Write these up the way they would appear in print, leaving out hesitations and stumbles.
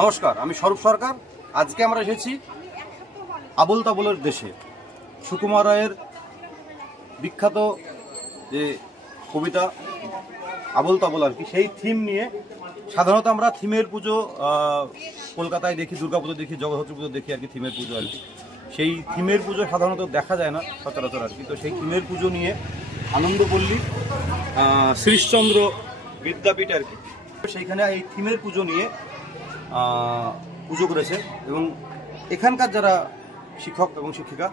নমস্কার, আমি স্বরূপ সরকার। আজকে আমরা এসেছি আবোল তাবোলের দেশে। সুকুমার রায়ের বিখ্যাত যে কবিতা আবোল তাবোল আর কি, সেই থিম নিয়ে। সাধারণত আমরা থিমের পুজো কলকাতায় দেখি, দুর্গাপুজো দেখি, জগদ্ধাত্রী পুজো দেখি আর কি, থিমের পুজো আর কি। সেই থিমের পুজো সাধারণত দেখা যায় না সচরাচর আর কি। তো সেই থিমের পুজো নিয়ে আনন্দপল্লী শ্রীশচন্দ্র বিদ্যাপীঠ আর কি, সেইখানে এই থিমের পুজো নিয়ে পুজো করেছে। এবং এখানকার যারা শিক্ষক এবং শিক্ষিকা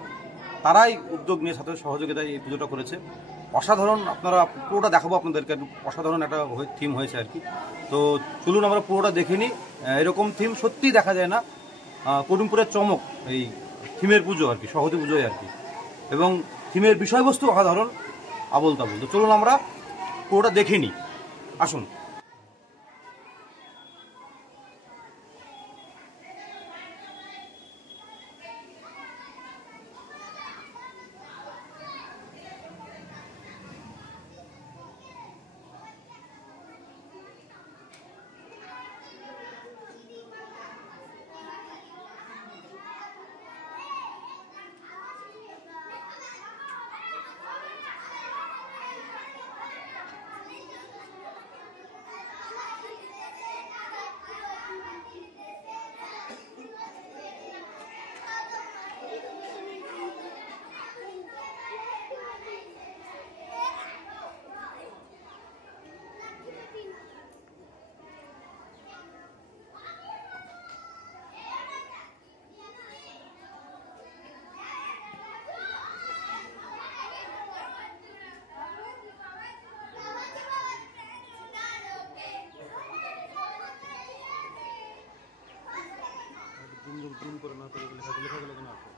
তারাই উদ্যোগ নিয়ে ছাত্র সহযোগিতায় এই পুজোটা করেছে। অসাধারণ, আপনারা পুরোটা দেখাবো আপনাদেরকে। অসাধারণ একটা থিম হয়েছে আর কি। তো চলুন আমরা পুরোটা দেখে নিই। এরকম থিম সত্যিই দেখা যায় না। করিমপুরের চমক এই থিমের পুজো আর কি, সহজে পুজোয় আর কি। এবং থিমের বিষয়বস্তু অসাধারণ, আবোল তাবোল। তো চলুন আমরা পুরোটা দেখে নিই, আসুন। করে না লেখাগুলো কেন আছে?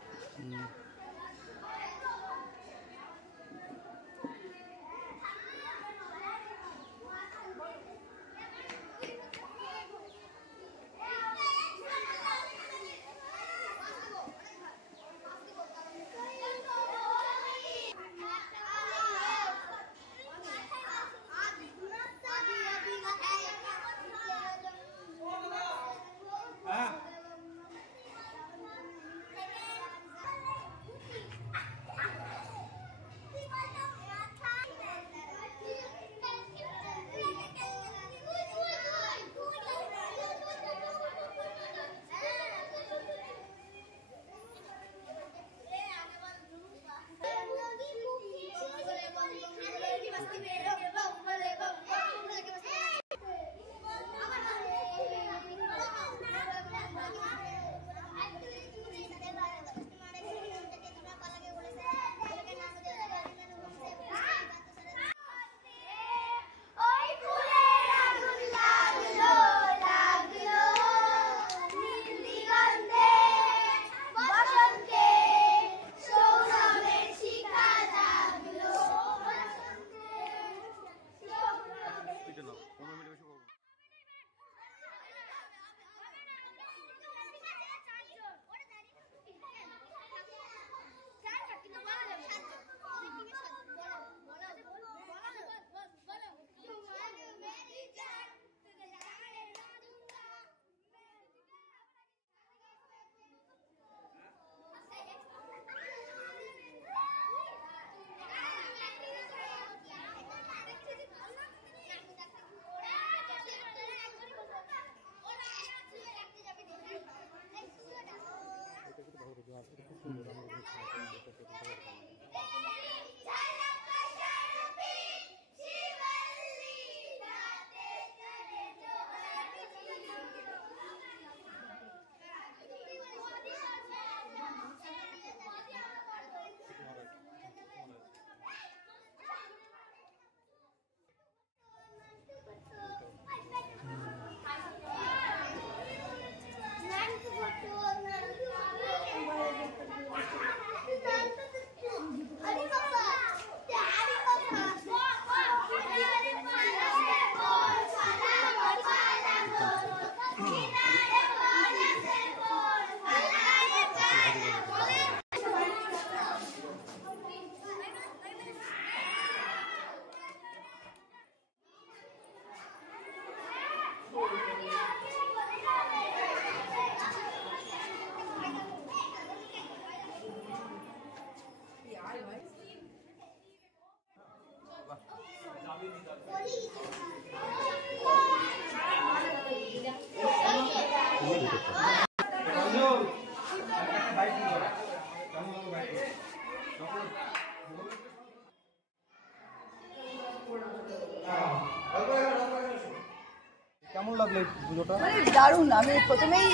কেমন লাগলো পুজোটা? দারুণ। আমি প্রথমেই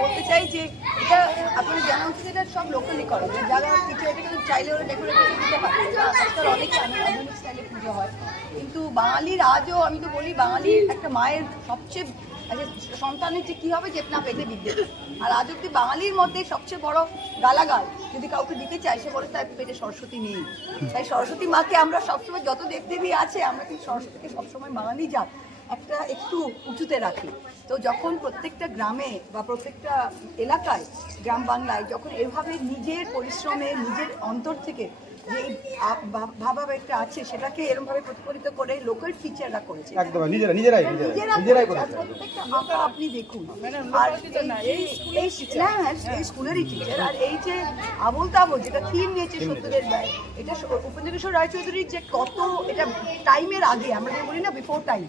বলতে চাই যে এটা আপনাদের জানা উচিত, এটা সব লোকালি করে, যারা কিছু এটা কিন্তু চাইলে ওরা ডেকোরেট করে দিতে পারে। আজকাল অনেকে আধুনিক স্টাইলে পুজো হয়, কিন্তু বাঙালির আজও, আমি তো বলি, বাঙালির একটা মায়ের সবচেয়ে সন্তানের যে কী হবে যে না পেটে বিদ্যে, আর আজ অব্দি বাঙালির মধ্যে সবচেয়ে বড় গালাগাল যদি কাউকে দিতে চাই, সে বলে তার পেটে সরস্বতী নেই। তাই সরস্বতী মাকে আমরা সবসময়, যত দেবদেবী আছে, আমরা কিন্তু সরস্বতীকে সবসময় বাঙালি জাত একটা একটু উঁচুতে রাখি। তো যখন প্রত্যেকটা গ্রামে বা প্রত্যেকটা এলাকায়, গ্রাম বাংলায় যখন এভাবে নিজের পরিশ্রমে, নিজের অন্তর থেকে যে ভাবাবেগটা আছে, সেটাকে এরকমভাবে প্রতিফলিত করে লোকাল টিচাররা করেছে। একদম নিজেরাই করেছে। প্রত্যেকটা আঁকা আপনি দেখুন, আর এই স্কুলেরই টিচার। আর এই যে আবোল তাবোল যেটা থিম নিয়েছে সত্যদের ব্যয়, এটা উপেন্দ্র কিশোর রায়চৌধুরীর যে কত, এটা টাইমের আগে, আমরা যে বলি না বিফোর টাইম,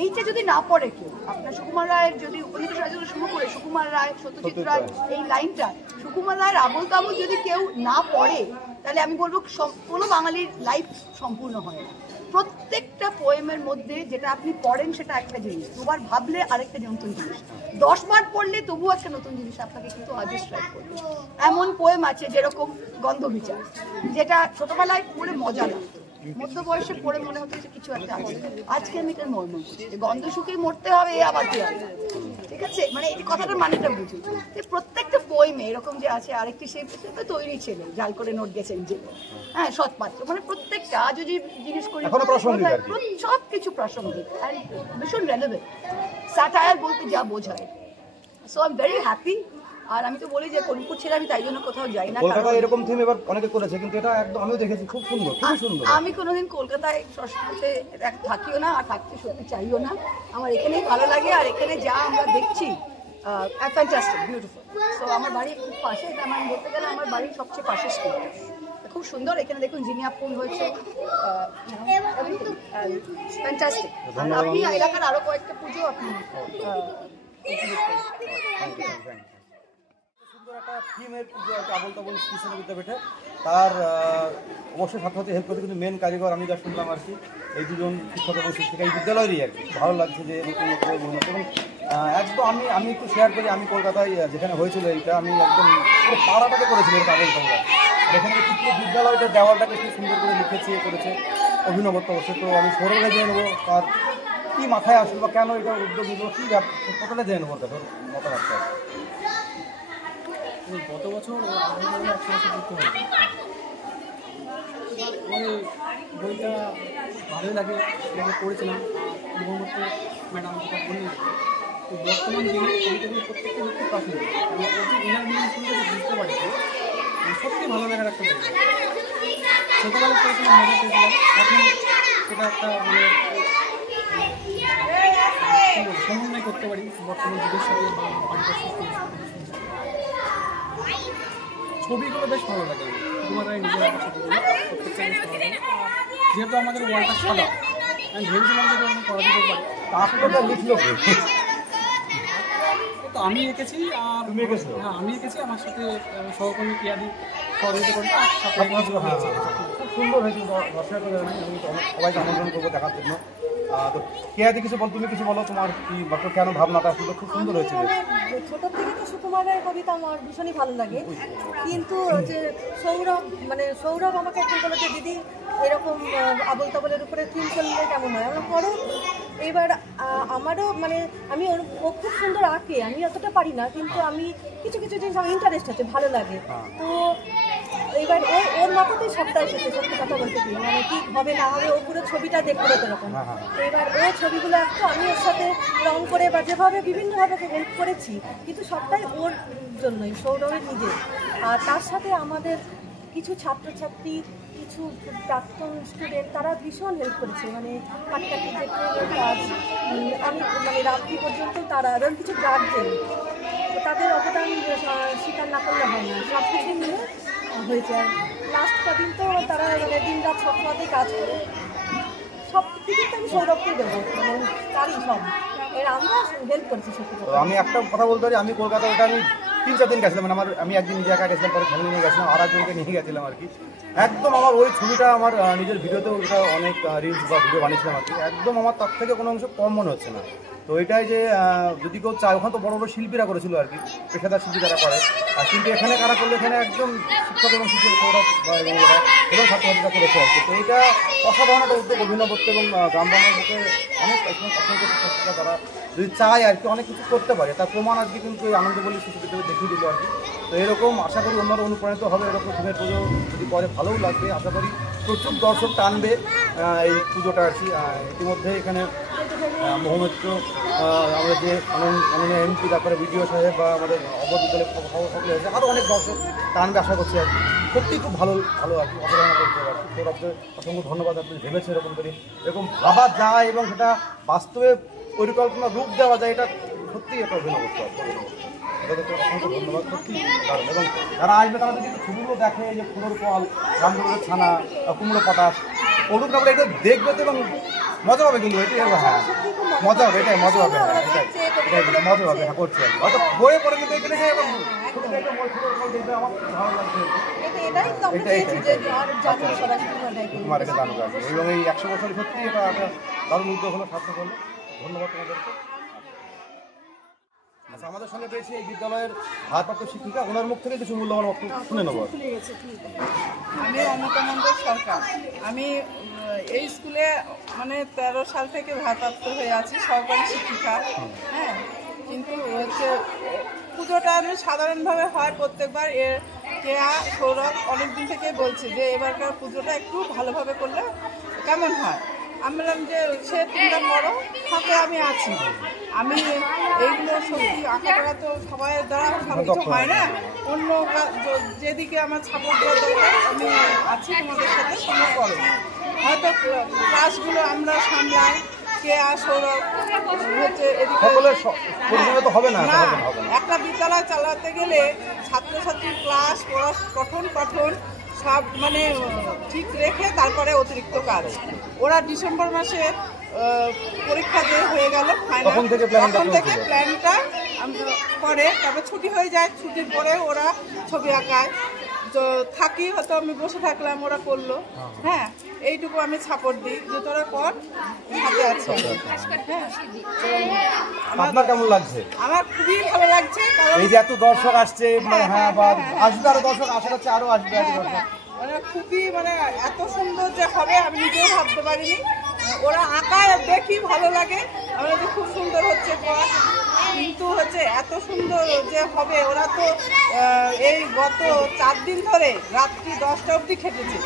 এইটা যদি না পড়ে কেউ, আপনার সুকুমার রায়ের যদি উপেন্দ্র রায় শুরু করে সুকুমার রায়, সত্যজিৎ রায়, এই লাইনটা সুকুমার রায়ের আবোল তাবোল যদি কেউ না পড়ে, তাহলে আমি বলবো কোনো বাঙালির লাইফ সম্পূর্ণ হয় না। প্রত্যেকটা পোয়েমের মধ্যে যেটা আপনি পড়েন সেটা একটা জিনিস, দুবার ভাবলে আরেকটা নতুন জিনিস, 10 বার পড়লে তবুও একটা নতুন জিনিস আপনাকে কিন্তু আজও স্ট্রাইক করবে। এমন পোয়েম আছে যেরকম গন্ধবিচার, যেটা ছোটবেলায় পড়ে মজা লাগতো, মধ্য বয়সে পড়ে মনে হতো যে কিছু একটা আছে। আজকে আমি এটা নর্মাল করছি, গন্ধ শুকিয়ে মরতে হবে আবার কি হবে, ঠিক আছে, মানে এই কথাটার মানেটা বুঝি। প্রত্যেকটা পোয়েমে এরকম যে আছে, আরেকটি সে তৈরি ছেলে জাল করে নোট গেছেন যে, হ্যাঁ, সৎপাত্র, মানে প্রত্যেকটা আজ যদি জিনিস করি সব কিছু প্রাসঙ্গিক, ভীষণ রেলেভেন্ট, স্যাটায়ার বলতে যা বোঝায়। So I am very happy. আর আমি তো বলি যে কর্ণপুর ছেড়ে আমি তাই জন্য কোথাও যাই না। কলকাতায় এরকম থিম এবার অনেকে করেছে, কিন্তু এটা একদম আমিও দেখেছি, খুব সুন্দর, খুব সুন্দর। আমি কোনোদিন কলকাতায় সরস্বতীতে থাকিও না, আর থাকতে সত্যি চাইও না। আমার এখানেই ভালো লাগে, আর এখানে যা আমরা দেখছি ফ্যান্টাস্টিক, বিউটিফুল। সো আমার বাড়ি খুব পাশে, এটা আমার বলতে গেলে আমার বাড়ির সবচেয়ে পাশে স্কুল, খুব সুন্দর। এখানে দেখুন জিনিয়া ফুল হয়েছে, ফ্যান্টাস্টিক। আপনি এলাকার আরো কয়েকটা পুজো আপনি সুন্দর একটা থিমের পুজো একটা আবোল তাবোল কৃষ্ণ বিদ্যাপীঠে, তার অবশ্যই ছাত্রছাত্রী হেল্প করতে, কিন্তু মেন কারিগর আমি যা শুনলাম আর কি, এই দুজন শিক্ষক এবং শিক্ষিকা এই বিদ্যালয়েরই আর কি। ভালো লাগছে যে নতুন এবং একদম আমি একটু শেয়ার করি, আমি কলকাতায় যেখানে হয়েছিল এইটা, আমি একদম পুরো পাড়াটাকে করেছিল এটা আবোল তাবোল। এখানে পুরো বিদ্যালয়টা দেওয়ালটাকে খুব সুন্দর করে লিখেছে, করেছে, অভিনবত্ব অবশ্যই। তো আমি সৌরভে জেনে নেবো তার কী মাথায় আসলো বা কেন এটা উদ্যোগ নিল, কী কতটা জেনে নেবো তাদের মতামতটা। গত বছর একসাথে করতে হবে, মানে বইটা ভালোই লাগে, পড়েছিলাম মোহাম্মদ ম্যাডাম যেটা বললেন। তো বর্তমান দিনে কবিতাগুলো প্রত্যেকটা ব্যক্তি প্রাসঙ্গিক, ইনার মিনিং শুনতে বুঝতে পারি, সত্যি ভালো লাগার একটা বই। ছোটোবেলা পড়েছিলাম, মজা পেয়েছিলাম, এখন সেটা একটা মানে সমন্বয় করতে পারি বর্তমান যুগের সাথে বা পারিপার্শ্বিক। ছবিগুলো বেশ ভালো লাগে, তোমার নিজের ছবিগুলো প্রত্যেকটা বেশ ভালো লাগে। যেহেতু আমাদের ওয়ালটা সাদা, আমি ভেবেছিলাম যে আমি করা যেতে পারি। আপনারা লিখলো তো আমি এঁকেছি, আর হ্যাঁ আমি এঁকেছি, আমার সাথে সহকর্মী পিয়াদি সহযোগিতা করতে খুব সুন্দর হয়েছিল। দর্শক সবাইকে আমন্ত্রণ করবো দেখার জন্য। তো কেয়াদি কিছু বল, তুমি কিছু বলো, তোমার কি কেন ভাবনাটা আসলে খুব সুন্দর হয়েছিল? ছোট থেকে তো সুকুমার রায়ের কবিতা আমার ভীষণই ভালো লাগে, কিন্তু যে সৌরভ আমাকে একদিন বলেছে, দিদি এরকম আবোল তাবোলের উপরে থিম করলে কেমন হয়? আমরা করো। এইবার আমারও মানে ও খুব সুন্দর আঁকে, আমি অতটা পারি না, কিন্তু আমি কিছু কিছু জিনিস আমার ইন্টারেস্ট আছে, ভালো লাগে। তো এবার ওর মাথাতেই সবটা এসেছে, সত্যি কথা বলতে কি, মানে কি হবে না হবে, ও পুরো ছবিটা দেখতে এরকম। এবার ও ছবিগুলো একটু আমি ওর সাথে রং করে বা যেভাবে বিভিন্নভাবে হেল্প করেছি, কিন্তু সবটাই ওর জন্যই, সৌরভের নিজের। আর তার সাথে আমাদের কিছু ছাত্রছাত্রী, কিছু প্রাক্তন স্টুডেন্ট, তারা ভীষণ হেল্প করেছে, মানে কাটকাটি যে ট্রেনের কাজ, অনেক মানে রাত্রি পর্যন্ত তারা, এবং কিছু গার্জেন, তাদের অবদান স্বীকার না করলে হয় না, সব কিছু নিয়ে হয়েছে। আর লাস্ট কদিন তো তারা মানে দিন রাত সবসময়তেই কাজ করে, সব কিছু আমি সৌরভকে দেবো, মানে তারই সব। এর আমরা হেল্প করেছি সত্যি তো আমি একটা কথা বলতে পারি, আমি কলকাতা ওটা আমি 3-4 দিন গেছিলাম, মানে আমি একদিন নিজে একা গেছিলাম, পরে ফ্যামিলি নিয়ে গেছিলাম, আর একজনকে নিয়ে গেছিলাম আর কি। একদম আমার ওই ছবিটা আমার নিজের ভিডিওতেও ওটা অনেক রিলস বা ভিডিও বানিয়েছিলাম আর কি, একদম আমার তার থেকে কোনো অংশ কম মনে হচ্ছে না। তো এটাই যে যদি কেউ চায়, ওখানে তো বড় বড় শিল্পীরা করেছিল আর কি, পেশাদার শিল্পী যারা করে, আর কিন্তু এখানে কারা করলে, এখানে একদম শিক্ষক এবং শিক্ষক সৌরভ এবং ছাত্রছাত্রীরা করেছে আর কি। তো এটা অসাধারণ একটা উদ্যোগ, অভিনবত্ব এবং গ্রাম বাংলার বুকে অনেক ছাত্রছাত্রীরা তারা যদি চায় আর কি অনেক কিছু করতে পারে, তার প্রমাণ আজকে কিন্তু এই আনন্দবল্লী শিশু বিদ্যালয় দেখিয়ে দিল আর কি। তো এরকম আশা করি অন্যরা অনুপ্রাণিত হবে, এরকম থিমের পুজো যদি করে ভালোও লাগবে, আশা করি প্রচুর দর্শক টানবে এই পুজোটা আর কি। ইতিমধ্যে এখানে মহামিত্র আমাদের যে মাননীয় এমপি, তারপরে বিডিও সাহেব বা আমাদের অপর বিদ্যালয়ের সকলে হয়েছে, আরও অনেক দর্শক টানবে আশা করছি আর কি। সত্যিই খুব ভালো আর কি, অসাধারণ করতে আর কি। সৌরভকে অসংখ্য ধন্যবাদ, আপনি ভেবেছে এরকম করে, এরকম ভাবা যায় এবং সেটা বাস্তবে পরিকল্পনা রূপ দেওয়া যায়, এটা সত্যিই একটা অভিনবত্ব আর কি। তাদেরকে অসংখ্য ধন্যবাদ, সত্যি কারণ। এবং যারা আসবে তারা যদি ছবিগুলো দেখে, যে ফুলোর ফল, রামপুরের ছানা, কুমড়ো পটাশ, অরুণ কাপড়, এটা দেখবে তো এবং মজা হবে, কিন্তু এটাই হ্যাঁ মজা হবে, এটাই মজা হবে, হ্যাঁ এটাই মজা হবে, হ্যাঁ করছি আর কি। হয়তো বইয়ে পড়ে কিন্তু এটা দেখে আমার ভালো লাগছে, তোমার এটা জানুক আর কি। এবং এই 100 বছর সত্যি এটা একটা দারুণ উদ্যোগ হলো, সার্থক হলো, ধন্যবাদ তোমাদেরকে। আচ্ছা, আমাদের সঙ্গে পেয়েছি এই বিদ্যালয়ের ভারপ্রাপ্ত শিক্ষিকা, ওনার মুখ থেকে কিছু মূল্যবান বক্তব্য শুনে নেব। আমি অমিতা মণ্ডল সরকার। আমি এই স্কুলে মানে 13 সাল থেকে ভারপ্রাপ্ত হয়ে আছি, সহকারী শিক্ষিকা। হ্যাঁ, কিন্তু হচ্ছে পুজোটা আমি সাধারণভাবে হয় প্রত্যেকবার। এর কেয়া সৌরভ অনেকদিন থেকে বলছে যে এবারকার পুজোটা একটু ভালোভাবে করলে কেমন হয়। আমি বললাম যে সে তোমরা করো, সাথে আমি আছি। আমি এইগুলো সত্যি আঁকাটা তো সবাই দ্বারা সব কিছু হয় না, অন্য যেদিকে আমার সাপোর্ট দেওয়ার দরকার আমি আছি তোমাদের সাথে, তোমরা করো। হয়তো ক্লাসগুলো আমরা সামলাই, কে সৌরভ হচ্ছে এদিকে একটা বিদ্যালয় চালাতে গেলে ছাত্রছাত্রীর ক্লাস পঠন সব মানে ঠিক রেখে তারপরে অতিরিক্ত কাজ। ওরা ডিসেম্বর মাসে পরীক্ষা দিয়ে হয়ে গেল ফাইনাল, তখন থেকে প্ল্যানটা করে, তারপর ছুটি হয়ে যায়, ছুটির পরে ওরা ছবি আঁকায়। তো থাকি, হয়তো আমি বসে থাকলাম, ওরা করলো। হ্যাঁ, এইটুকু আমি সাপোর্ট দিই যে তোরা কর, সাথে আছে। আপনার কেমন লাগছে? আমার খুবই ভালো লাগছে, কারণ এই যে এত দর্শক আসছে, হ্যাঁ আসবে, আরো দর্শক আশা করছে আরো আসবে। মানে খুবই মানে এত সুন্দর যে হবে আমি নিজেও ভাবতে পারিনি। ওরা আঁকায় দেখি ভালো লাগে, আমরা যে খুব সুন্দর হচ্ছে, কিন্তু হচ্ছে এত সুন্দর যে হবে। ওরা তো এই গত 4 দিন ধরে রাত্রি 10টা অবধি খেটেছে।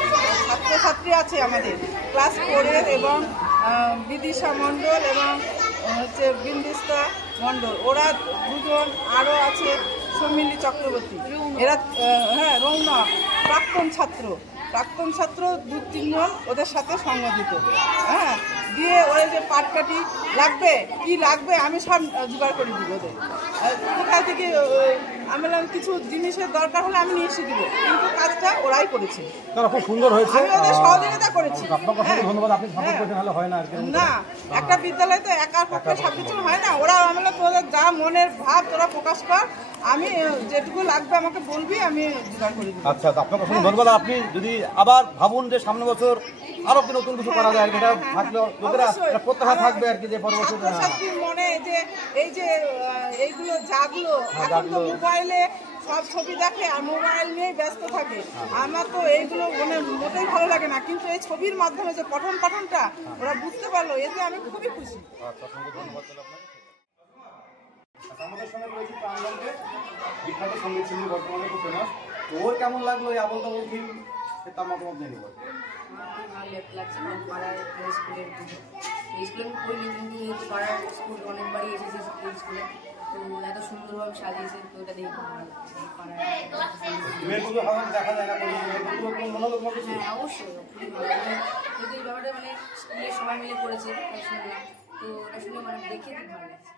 ছাত্রছাত্রী আছে আমাদের ক্লাস 4-এর এবং বিদিশা মণ্ডল এবং হচ্ছে বিন্দিস্তা মণ্ডল, ওরা দুজন, আরও আছে সমিলি চক্রবর্তী, এরা হ্যাঁ রৌনক, প্রাক্তন ছাত্র 2-3 জন ওদের সাথে সংগঠিত। হ্যাঁ, দিয়ে ওই যে পাটকাঠি লাগবে, কি লাগবে আমি সব জোগাড় করে দিব ওদের। কোথায় থেকে আমি কিছু জিনিসের দরকার হলে আমি নিয়ে এসে দিব, কিন্তু কাজটা ওরাই করেছে। খুব সুন্দর হয়েছে, আমি ওদের সহযোগিতা করেছি। না, একটা বিদ্যালয় তো একার পক্ষে সবকিছু হয় না। ওরা আমরা তোদের যা মনের ভাব তোরা প্রকাশ কর, আমি যেটুকু লাগবে আমাকে বলবি, আমি জোগাড় করে দিব। আচ্ছা, আপনাকে ধন্যবাদ। আপনি যদি আবার ভাবুন যে সামনে বছর আরো কি নতুন কিছু করা যায়, এটা থাকলে লোকেরা প্রত্যাশা থাকবে আর কি, যে পরের বছর মনে যে এই যে এইগুলো যাগুলো এখন তো মোবাইলে সব ছবি দেখে আর মোবাইল নিয়ে ব্যস্ত থাকে। আমার তো এইগুলো মানে মোটেই ভালো লাগে না, কিন্তু এই ছবির মাধ্যমে যে পঠনটা ওরা বুঝতে পারলো, এতে আমি খুবই খুশি। আমাদের সঙ্গে রয়েছে প্রাঙ্গণকে বিখ্যাত সঙ্গীত শিল্পী, বর্তমানে খুব ফেমাস। তো ওর কেমন লাগলো এই আবল তাবল ফিল্ম, তার মতামত নিয়ে নেব। ভালো লাগছে, পাড়ার স্কুলের স্কুলে আমি পড়িনি, কিন্তু পাড়ার স্কুল অনেকবারই এসেছি স্কুলে, তো এত সুন্দরভাবে সাজিয়েছে, তো ওটা দেখে ভালো লাগছে। হ্যাঁ, অবশ্যই খুবই ভালো লাগে, কিন্তু এই ব্যাপারটা মানে স্কুলের সবাই মিলে করেছে, তাই শুনলাম, তো ওটা শুনে মানে দেখে খুব ভালো লাগছে।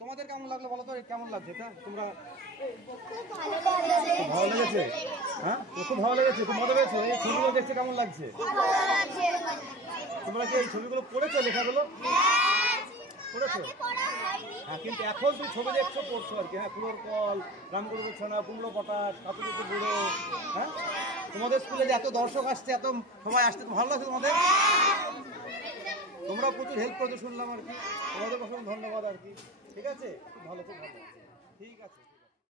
তোমাদের কেমন লাগলো বলো তো, কেমন লাগছে এটা? তোমরা ভালো লেগেছে? হ্যাঁ, খুব ভালো লেগেছে, খুব মজা পেয়েছো? এই ছবিগুলো দেখতে কেমন লাগছে? তোমরা কি এই ছবিগুলো পড়েছো, লেখাগুলো? করেছো? হ্যাঁ, কিন্তু এখন তুমি ছবি দেখছো পড়ছো আর কি। হ্যাঁ, ফুলোর কল, রামগুরু গোছানা, কুমড়ো পটাশ, কাতুকুতু বুড়ো। হ্যাঁ, তোমাদের স্কুলে যে এত দর্শক আসছে, এত সবাই আসতে ভালো লাগছে তোমাদের? তোমরা প্রচুর হেল্প করতে শুনলাম আর কি। তোমাদের অসংখ্য ধন্যবাদ আর কি। ঠিক আছে, খুব ভালো, খুব ভালো। ঠিক আছে।